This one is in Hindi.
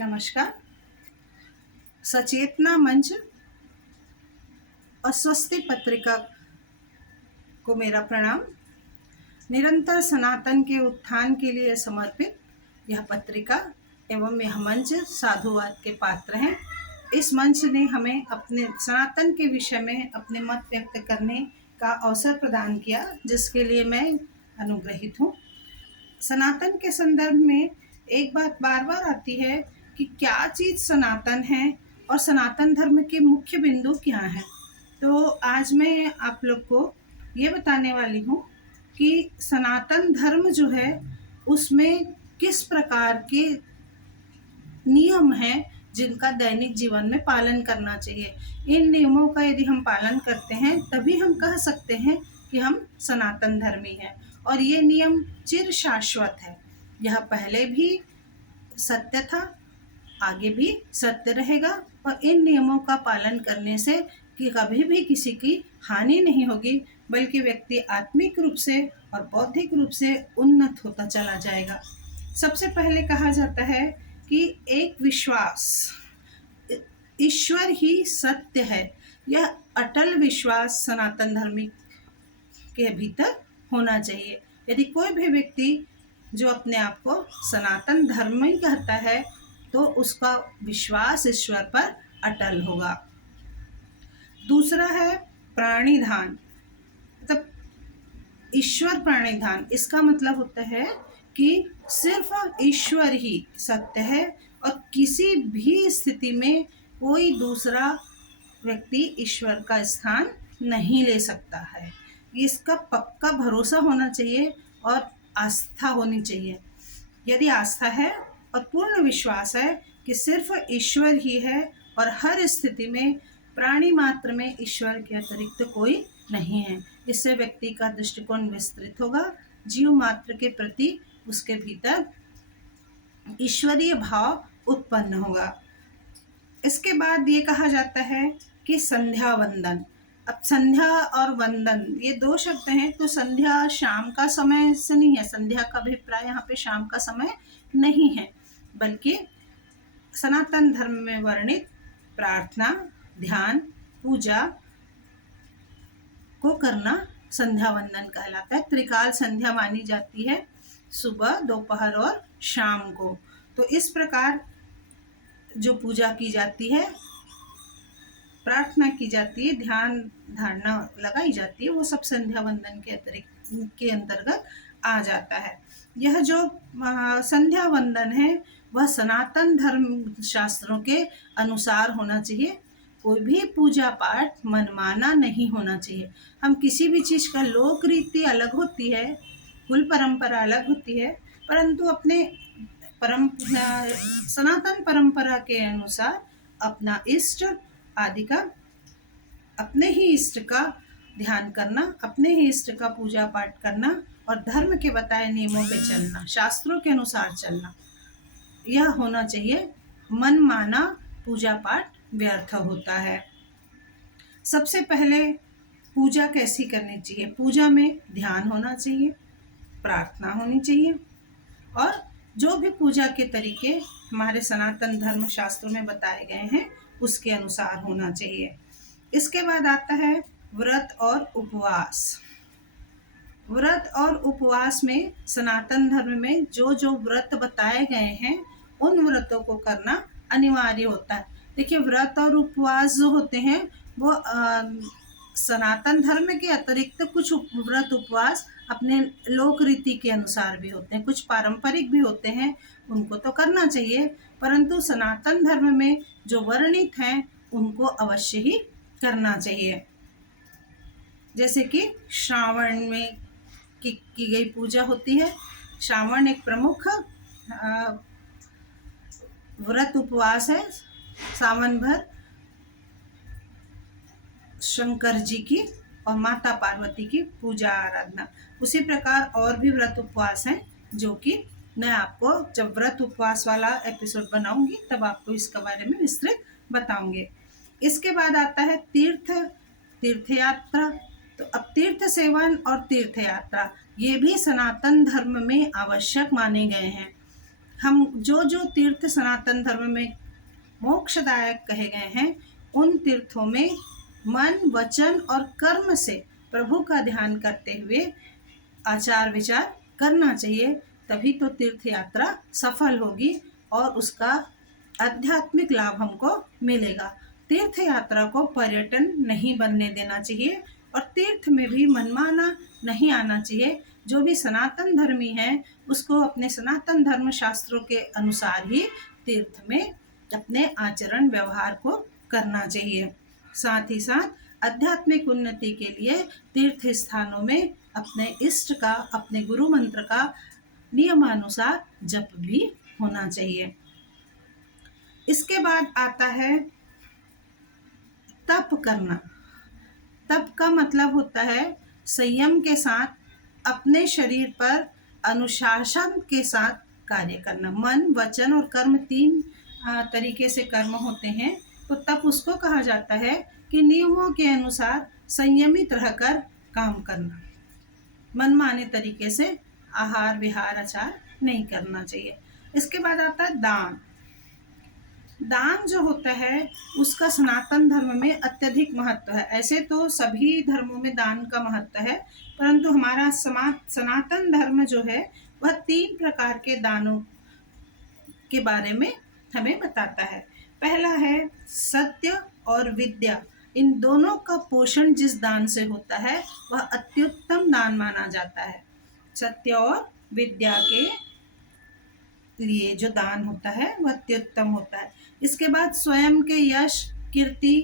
नमस्कार। सचेतना मंच और स्वस्ति पत्रिका को मेरा प्रणाम। निरंतर सनातन के उत्थान के लिए समर्पित यह पत्रिका एवं यह मंच साधुवाद के पात्र हैं। इस मंच ने हमें अपने सनातन के विषय में अपने मत व्यक्त करने का अवसर प्रदान किया, जिसके लिए मैं अनुग्रहित हूँ। सनातन के संदर्भ में एक बात बार बार आती है कि क्या चीज़ सनातन है और सनातन धर्म के मुख्य बिंदु क्या हैं। तो आज मैं आप लोग को ये बताने वाली हूँ कि सनातन धर्म जो है उसमें किस प्रकार के नियम हैं जिनका दैनिक जीवन में पालन करना चाहिए। इन नियमों का यदि हम पालन करते हैं तभी हम कह सकते हैं कि हम सनातन धर्मी हैं। और ये नियम चिर शाश्वत है। यह पहले भी सत्य था, आगे भी सत्य रहेगा। और इन नियमों का पालन करने से कि कभी भी किसी की हानि नहीं होगी, बल्कि व्यक्ति आत्मिक रूप से और बौद्धिक रूप से उन्नत होता चला जाएगा। सबसे पहले कहा जाता है कि एक विश्वास, ईश्वर ही सत्य है। यह अटल विश्वास सनातन धर्मी के भीतर होना चाहिए। यदि कोई भी व्यक्ति जो अपने आप को सनातन धर्मी कहता है तो उसका विश्वास ईश्वर पर अटल होगा। दूसरा है प्राणिधान, मतलब ईश्वर प्राणिधान। इसका मतलब होता है कि सिर्फ ईश्वर ही सत्य है और किसी भी स्थिति में कोई दूसरा व्यक्ति ईश्वर का स्थान नहीं ले सकता है। इसका पक्का भरोसा होना चाहिए और आस्था होनी चाहिए। यदि आस्था है और पूर्ण विश्वास है कि सिर्फ ईश्वर ही है और हर स्थिति में प्राणी मात्र में ईश्वर के अतिरिक्त कोई नहीं है, इससे व्यक्ति का दृष्टिकोण विस्तृत होगा। जीव मात्र के प्रति उसके भीतर ईश्वरीय भाव उत्पन्न होगा। इसके बाद ये कहा जाता है कि संध्या वंदन। अब संध्या और वंदन ये दो शब्द हैं। तो संध्या शाम का समय से नहीं है, संध्या का अभिप्राय यहाँ पे शाम का समय नहीं है, बल्कि सनातन धर्म में वर्णित प्रार्थना, ध्यान, पूजा को करना संध्या वंदन कहलाता है। त्रिकाल संध्या मानी जाती है, सुबह, दोपहर और शाम को। तो इस प्रकार जो पूजा की जाती है, प्रार्थना की जाती है, ध्यान धारणा लगाई जाती है, वो सब संध्या वंदन के अंतर्गत आ जाता है। यह जो संध्या वंदन है वह सनातन धर्म शास्त्रों के अनुसार होना चाहिए। कोई भी पूजा पाठ मनमाना नहीं होना चाहिए। हम किसी भी चीज़ का लोक रीति अलग होती है, कुल परंपरा अलग होती है, परंतु अपने सनातन परंपरा के अनुसार अपना इष्ट आदि का, अपने ही इष्ट का ध्यान करना, अपने ही इष्ट का पूजा पाठ करना और धर्म के बताए नियमों पे चलना, शास्त्रों के अनुसार चलना, यह होना चाहिए। मन माना पूजा पाठ व्यर्थ होता है। सबसे पहले पूजा कैसी करनी चाहिए? पूजा में ध्यान होना चाहिए, प्रार्थना होनी चाहिए और जो भी पूजा के तरीके हमारे सनातन धर्म शास्त्रों में बताए गए हैं उसके अनुसार होना चाहिए। इसके बाद आता है व्रत और उपवास। व्रत और उपवास में सनातन धर्म में जो जो व्रत बताए गए हैं उन व्रतों को करना अनिवार्य होता है। देखिए, व्रत और उपवास जो होते हैं वो सनातन धर्म के अतिरिक्त कुछ व्रत उपवास अपने लोक रीति के अनुसार भी होते हैं, कुछ पारंपरिक भी होते हैं, उनको तो करना चाहिए, परंतु सनातन धर्म में जो वर्णित हैं उनको अवश्य ही करना चाहिए। जैसे कि श्रावण में की गई पूजा होती है। श्रावण एक प्रमुख व्रत उपवास है। सावन भर शंकर जी की और माता पार्वती की पूजा आराधना। उसी प्रकार और भी व्रत उपवास हैं जो कि मैं आपको जब व्रत उपवास वाला एपिसोड बनाऊंगी तब आपको इसके बारे में विस्तृत बताऊंगी। इसके बाद आता है तीर्थ यात्रा। तो अब तीर्थ सेवन और तीर्थ यात्रा ये भी सनातन धर्म में आवश्यक माने गए हैं। हम जो जो तीर्थ सनातन धर्म में मोक्षदायक कहे गए हैं, उन तीर्थों में मन, वचन और कर्म से प्रभु का ध्यान करते हुए आचार विचार करना चाहिए। तभी तो तीर्थ यात्रा सफल होगी और उसका आध्यात्मिक लाभ हमको मिलेगा। तीर्थ यात्रा को पर्यटन नहीं बनने देना चाहिए और तीर्थ में भी मनमाना नहीं आना चाहिए। जो भी सनातन धर्मी है उसको अपने सनातन धर्म शास्त्रों के अनुसार ही तीर्थ में अपने आचरण व्यवहार को करना चाहिए। साथ ही साथ आध्यात्मिक उन्नति के लिए तीर्थ स्थानों में अपने इष्ट का, अपने गुरु मंत्र का नियमानुसार जप भी होना चाहिए। इसके बाद आता है तप करना। तप का मतलब होता है संयम के साथ अपने शरीर पर अनुशासन के साथ कार्य करना। मन, वचन और कर्म 3 तरीके से कर्म होते हैं। तो तप उसको कहा जाता है कि नियमों के अनुसार संयमित रहकर काम करना, मनमाने तरीके से आहार विहार आचार नहीं करना चाहिए। इसके बाद आता है दान। दान जो होता है उसका सनातन धर्म में अत्यधिक महत्व है। ऐसे तो सभी धर्मों में दान का महत्व है, परंतु हमारा सनातन धर्म जो है वह 3 प्रकार के दानों के बारे में हमें बताता है। पहला है सत्य और विद्या। इन दोनों का पोषण जिस दान से होता है वह अत्युत्तम दान माना जाता है। सत्य और विद्या के लिए जो दान होता है वह अत्युत्तम होता है। इसके बाद स्वयं के यश, कीर्ति